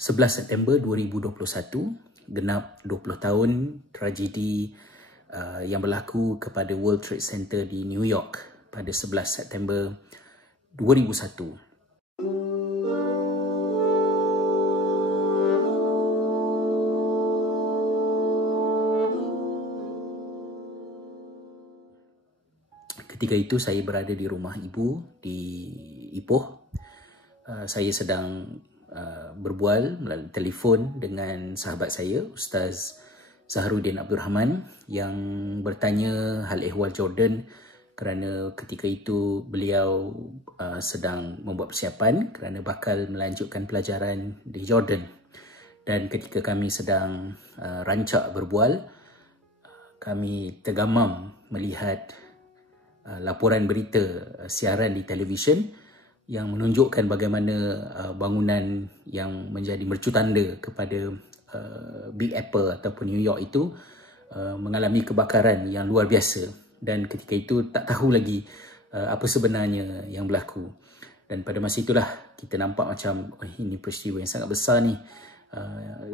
11 September 2021, genap 20 tahun tragedi yang berlaku kepada World Trade Center di New York pada 11 September 2001. Ketika itu saya berada di rumah ibu di Ipoh. Saya sedang berbual melalui telefon dengan sahabat saya, Ustaz Zaharuddin Abdul Rahman, yang bertanya hal ehwal Jordan kerana ketika itu beliau sedang membuat persiapan kerana bakal melanjutkan pelajaran di Jordan. Dan ketika kami sedang rancak berbual, kami tergamam melihat laporan berita siaran di televisyen yang menunjukkan bagaimana bangunan yang menjadi mercutanda kepada Big Apple ataupun New York itu mengalami kebakaran yang luar biasa, dan ketika itu tak tahu lagi apa sebenarnya yang berlaku. Dan pada masa itulah kita nampak macam ini peristiwa yang sangat besar ni,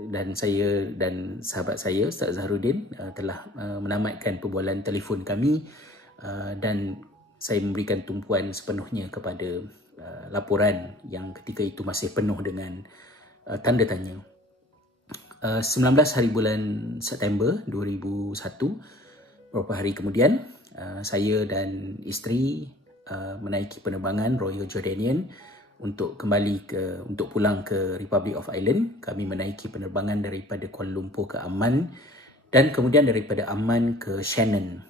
dan saya dan sahabat saya Ustaz Zaharuddin telah menamatkan perbualan telefon kami, dan saya memberikan tumpuan sepenuhnya kepada laporan yang ketika itu masih penuh dengan tanda tanya. 19 hari bulan September 2001, beberapa hari kemudian, saya dan isteri menaiki penerbangan Royal Jordanian untuk untuk pulang ke Republic of Ireland. Kami menaiki penerbangan daripada Kuala Lumpur ke Amman dan kemudian daripada Amman ke Shannon.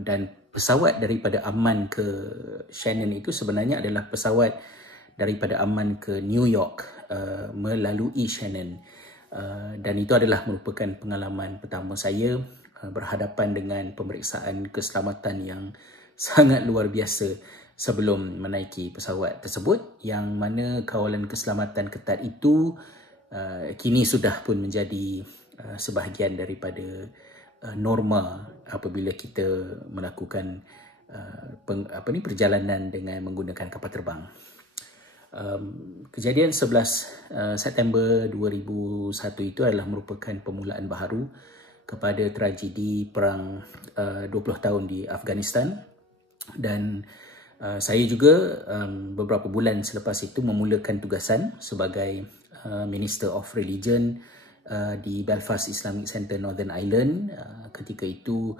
Dan pesawat daripada Amman ke Shannon itu sebenarnya adalah pesawat daripada Amman ke New York melalui Shannon. Dan itu adalah merupakan pengalaman pertama saya berhadapan dengan pemeriksaan keselamatan yang sangat luar biasa sebelum menaiki pesawat tersebut, yang mana kawalan keselamatan ketat itu kini sudah pun menjadi sebahagian daripada norma apabila kita melakukan perjalanan dengan menggunakan kapal terbang. Kejadian 11 September 2001 itu adalah merupakan permulaan baharu kepada tragedi perang 20 tahun di Afghanistan, dan saya juga beberapa bulan selepas itu memulakan tugasan sebagai Minister of Religion di Belfast Islamic Centre, Northern Ireland. Ketika itu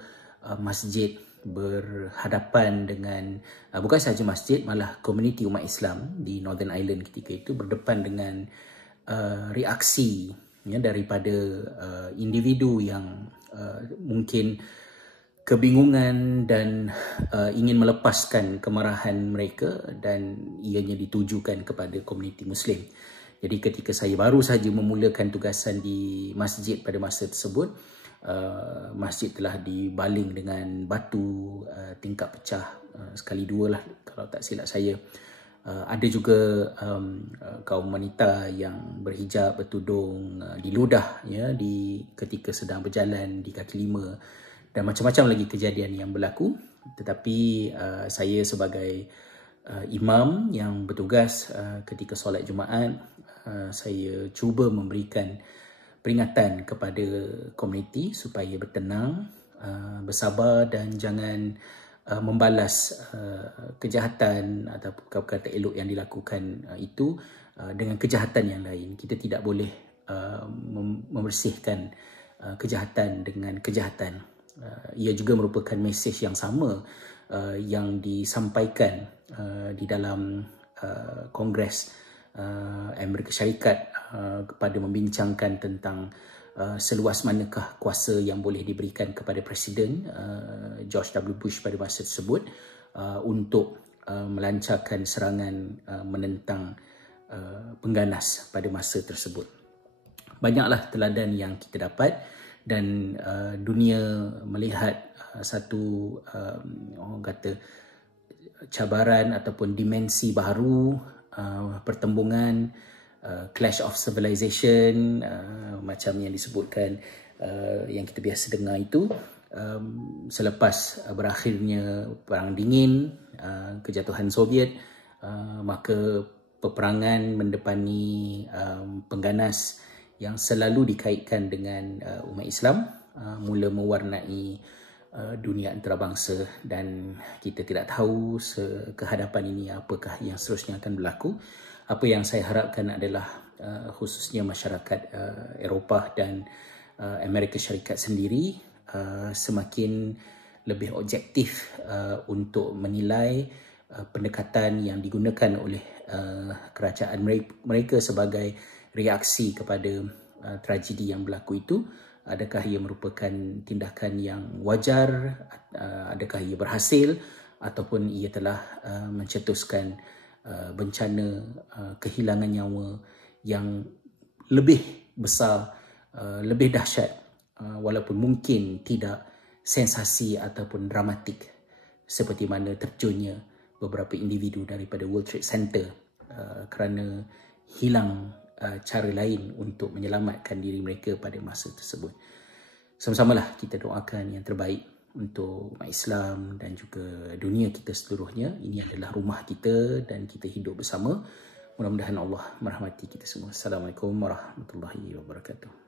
masjid berhadapan dengan, bukan sahaja masjid, malah komuniti umat Islam di Northern Ireland ketika itu berdepan dengan reaksi daripada individu yang mungkin kebingungan dan ingin melepaskan kemarahan mereka, dan ianya ditujukan kepada komuniti Muslim. Jadi ketika saya baru saja memulakan tugasan di masjid pada masa tersebut, masjid telah dibaling dengan batu, tingkap pecah sekali dua lah kalau tak silap saya. Ada juga kaum wanita yang berhijab, bertudung, diludah ketika sedang berjalan di kaki lima, dan macam-macam lagi kejadian yang berlaku. Tetapi saya sebagai imam yang bertugas ketika solat Jumaat, saya cuba memberikan peringatan kepada komuniti supaya bertenang, bersabar, dan jangan membalas kejahatan atau kata elok yang dilakukan itu dengan kejahatan yang lain. Kita tidak boleh membersihkan kejahatan dengan kejahatan. Ia juga merupakan mesej yang sama yang disampaikan di dalam Kongres Amerika Syarikat kepada membincangkan tentang seluas manakah kuasa yang boleh diberikan kepada Presiden George W. Bush pada masa tersebut untuk melancarkan serangan menentang pengganas pada masa tersebut. Banyaklah teladan yang kita dapat, dan dunia melihat satu orang kata cabaran ataupun dimensi baru, pertembungan, clash of civilization, macam yang disebutkan, yang kita biasa dengar itu, selepas berakhirnya Perang Dingin, kejatuhan Soviet, maka peperangan mendepani pengganas yang selalu dikaitkan dengan umat Islam mula mewarnai dunia antarabangsa, dan kita tidak tahu kehadapan ini apakah yang seterusnya akan berlaku. Apa yang saya harapkan adalah khususnya masyarakat Eropah dan Amerika Syarikat sendiri semakin lebih objektif untuk menilai pendekatan yang digunakan oleh kerajaan mereka sebagai reaksi kepada tragedi yang berlaku itu. Adakah ia merupakan tindakan yang wajar, adakah ia berhasil, ataupun ia telah mencetuskan bencana kehilangan nyawa yang lebih besar, lebih dahsyat, walaupun mungkin tidak sensasi ataupun dramatik seperti mana terjunnya beberapa individu daripada World Trade Center kerana hilang cara lain untuk menyelamatkan diri mereka pada masa tersebut. Sama-samalah kita doakan yang terbaik untuk umat Islam dan juga dunia kita seluruhnya. Ini adalah rumah kita dan kita hidup bersama. Mudah-mudahan Allah merahmati kita semua. Assalamualaikum warahmatullahi wabarakatuh.